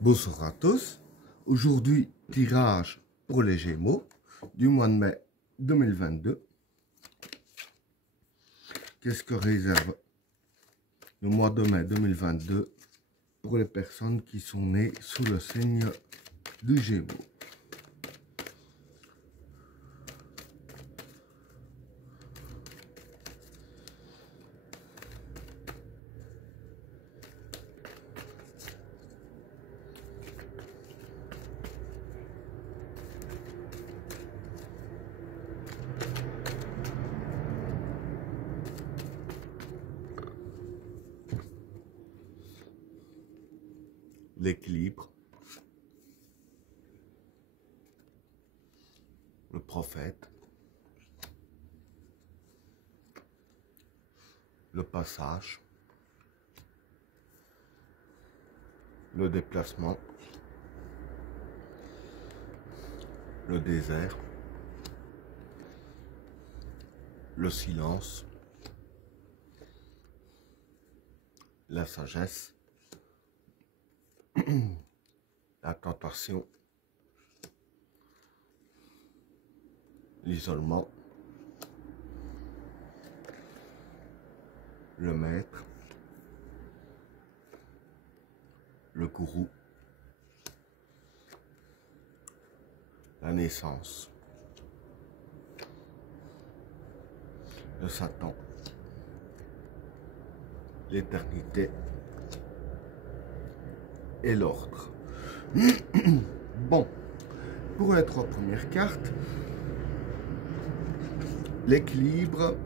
Bonsoir à tous. Aujourd'hui, tirage pour les Gémeaux du mois de mai 2022. Qu'est-ce que réserve le mois de mai 2022 pour les personnes qui sont nées sous le signe du Gémeaux? L'équilibre, le prophète, le passage, le déplacement, le désert, le silence, la sagesse, la tentation, l'isolement, le maître, le gourou, la naissance, le Satan, l'éternité et l'ordre. Bon, pour les trois premières cartes, l'équilibre,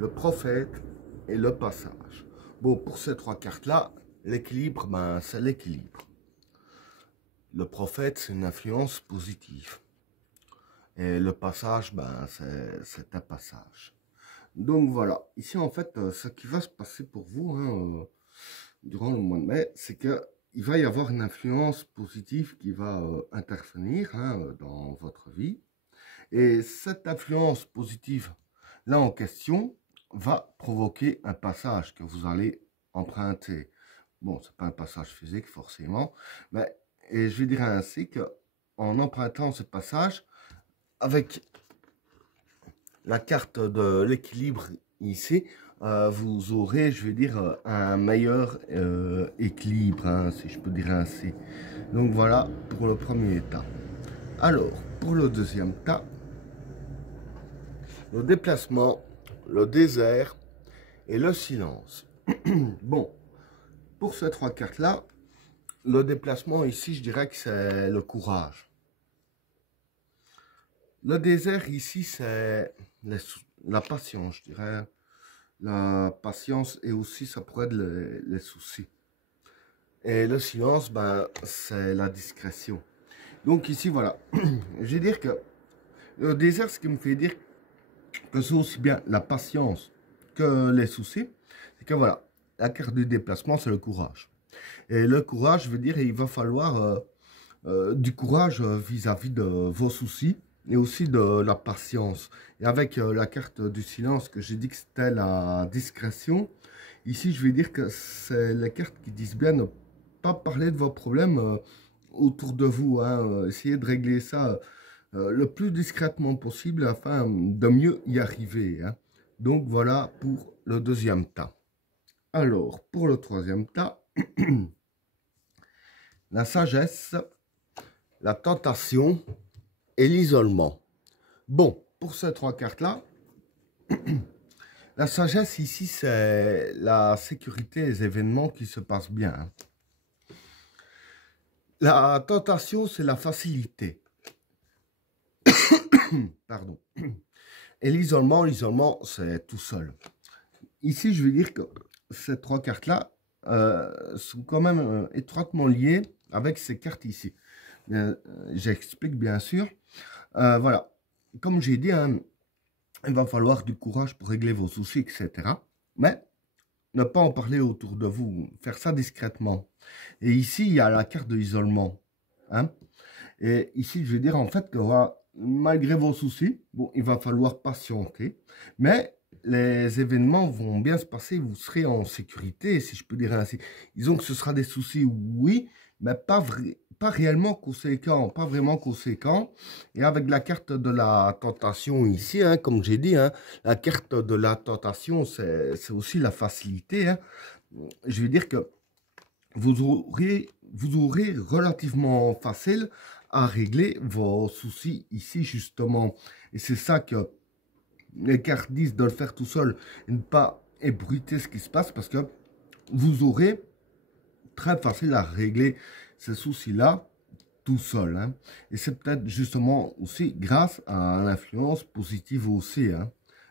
le prophète et le passage. Bon, pour ces trois cartes-là, l'équilibre, ben, c'est l'équilibre. Le prophète, c'est une influence positive. Et le passage, ben, c'est un passage. Donc voilà, ici en fait, ce qui va se passer pour vous hein, durant le mois de mai, c'est que il va y avoir une influence positive qui va intervenir hein, dans votre vie. Et cette influence positive, là en question, va provoquer un passage que vous allez emprunter. Bon, c'est pas un passage physique forcément, mais et je dirais ainsi que en empruntant ce passage, avec la carte de l'équilibre ici, vous aurez, je vais dire, un meilleur équilibre, hein, si je peux dire ainsi. Donc voilà pour le premier tas. Alors, pour le deuxième tas, le déplacement, le désert et le silence. Bon, pour ces trois cartes-là, le déplacement ici, je dirais que c'est le courage. Le désert ici, c'est la patience, je dirais. La patience et aussi, ça pourrait être les soucis. Et le silence, ben, c'est la discrétion. Donc ici, voilà. Je vais dire que le désert, ce qui me fait dire que c'est aussi bien la patience que les soucis, c'est que voilà, la carte du déplacement, c'est le courage. Et le courage, je veux dire, il va falloir du courage vis-à-vis de vos soucis et aussi de la patience. Et avec la carte du silence que j'ai dit que c'était la discrétion, ici je vais dire que c'est les cartes qui disent bien ne pas parler de vos problèmes autour de vous. Hein. Essayez de régler ça le plus discrètement possible afin de mieux y arriver. Hein. Donc voilà pour le deuxième tas. Alors, pour le troisième tas, la sagesse, la tentation et l'isolement. Bon, pour ces trois cartes-là, la sagesse ici, c'est la sécurité et les événements qui se passent bien. Hein. La tentation, c'est la facilité. Pardon. Et l'isolement, c'est tout seul. Ici, je veux dire que ces trois cartes-là sont quand même étroitement liées avec ces cartes ici. J'explique bien sûr. Voilà, comme j'ai dit, hein, il va falloir du courage pour régler vos soucis, etc. Mais ne pas en parler autour de vous, faire ça discrètement. Et ici, il y a la carte de l'isolement. Hein. Et ici, je veux dire en fait que voilà, malgré vos soucis, bon, il va falloir patienter. Mais les événements vont bien se passer, vous serez en sécurité, si je peux dire ainsi. Disons que ce sera des soucis, oui, mais pas réellement conséquents, pas vraiment conséquents. Et avec la carte de la tentation ici, hein, comme j'ai dit, hein, la carte de la tentation, c'est aussi la facilité. Hein. Je veux dire que vous aurez relativement facile à régler vos soucis ici, justement. Et c'est ça que les cartes disent de le faire tout seul et ne pas ébruiter ce qui se passe parce que vous aurez très facile à régler ces soucis-là tout seul. Hein. Et c'est peut-être justement aussi grâce à l'influence positive aussi. Hein.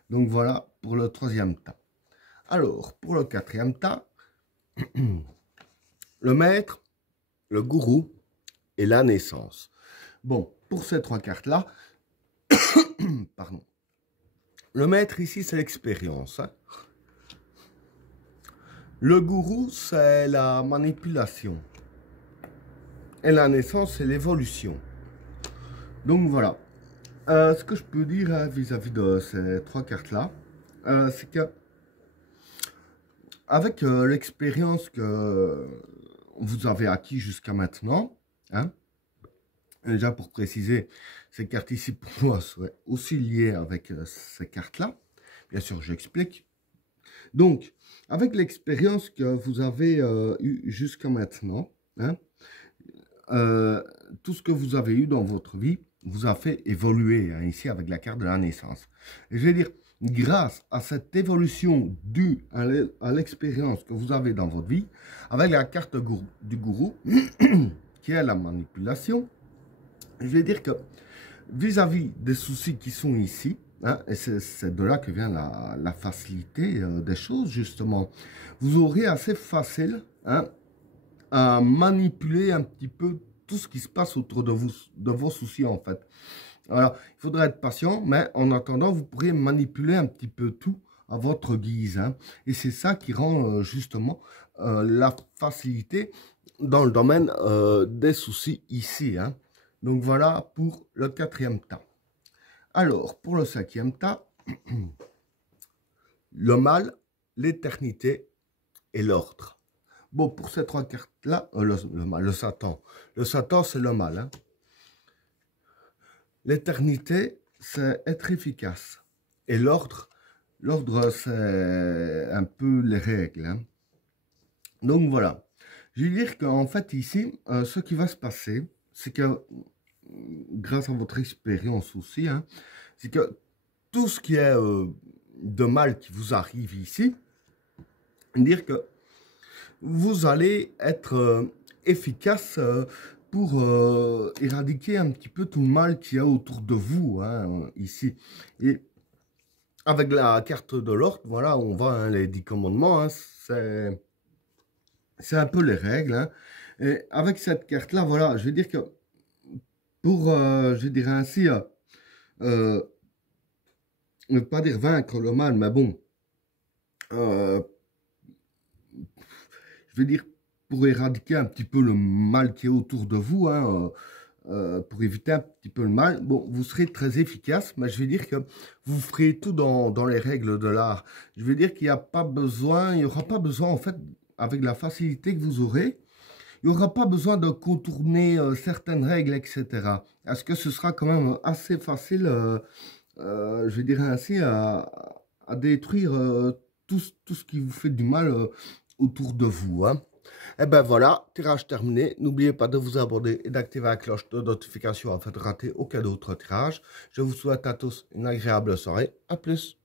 Donc voilà pour le troisième tas. Alors, pour le quatrième tas, le maître, le gourou et la naissance. Bon, pour ces trois cartes-là, pardon. Le maître ici, c'est l'expérience. Hein. Le gourou, c'est la manipulation. Et la naissance, c'est l'évolution. Donc voilà. Ce que je peux dire vis-à-vis de ces trois cartes-là, c'est que avec l'expérience que vous avez acquis jusqu'à maintenant, hein, déjà pour préciser, ces cartes ici pour moi seraient aussi liées avec ces cartes-là. Bien sûr, j'explique. Donc, avec l'expérience que vous avez eue jusqu'à maintenant, hein, tout ce que vous avez eu dans votre vie vous a fait évoluer, hein, ici avec la carte de la naissance. Et je vais dire, grâce à cette évolution due à l'expérience que vous avez dans votre vie, avec la carte du gourou, qui est la manipulation, je vais dire que vis-à-vis des soucis qui sont ici, hein, et c'est de là que vient la facilité des choses, justement, vous aurez assez facile, hein, à manipuler un petit peu tout ce qui se passe autour de vous, de vos soucis en fait. Alors, il faudra être patient, mais en attendant, vous pourrez manipuler un petit peu tout à votre guise. Hein. Et c'est ça qui rend justement la facilité dans le domaine des soucis ici. Hein. Donc voilà pour le quatrième tas. Alors, pour le cinquième tas, le mal, l'éternité et l'ordre. Bon, pour ces trois cartes-là, le Satan. Le Satan, c'est le mal. Hein. L'éternité, c'est être efficace. Et l'ordre, c'est un peu les règles. Hein. Donc, voilà. Je veux dire qu'en fait, ici, ce qui va se passer, c'est que, grâce à votre expérience aussi, hein, c'est que tout ce qui est de mal qui vous arrive ici, dire que vous allez être efficace pour éradiquer un petit peu tout le mal qu'il y a autour de vous, hein, ici. Et avec la carte de l'ordre, voilà, on va, hein, les 10 commandements, hein, c'est un peu les règles. Hein. Et avec cette carte-là, voilà, je vais dire que pour, je dirais ainsi, ne pas dire vaincre le mal, mais bon, je veux dire, pour éradiquer un petit peu le mal qui est autour de vous, hein, pour éviter un petit peu le mal, bon, vous serez très efficace, mais je vais dire que vous ferez tout dans les règles de l'art. Je veux dire qu'il n'y a pas besoin, il n'y aura pas besoin, en fait, avec la facilité que vous aurez, il n'y aura pas besoin de contourner certaines règles, etc. Est-ce que ce sera quand même assez facile, je vais dire ainsi, à détruire tout ce qui vous fait du mal autour de vous. Hein. Et ben voilà, tirage terminé. N'oubliez pas de vous abonner et d'activer la cloche de notification afin de rater aucun autre tirage. Je vous souhaite à tous une agréable soirée. À plus.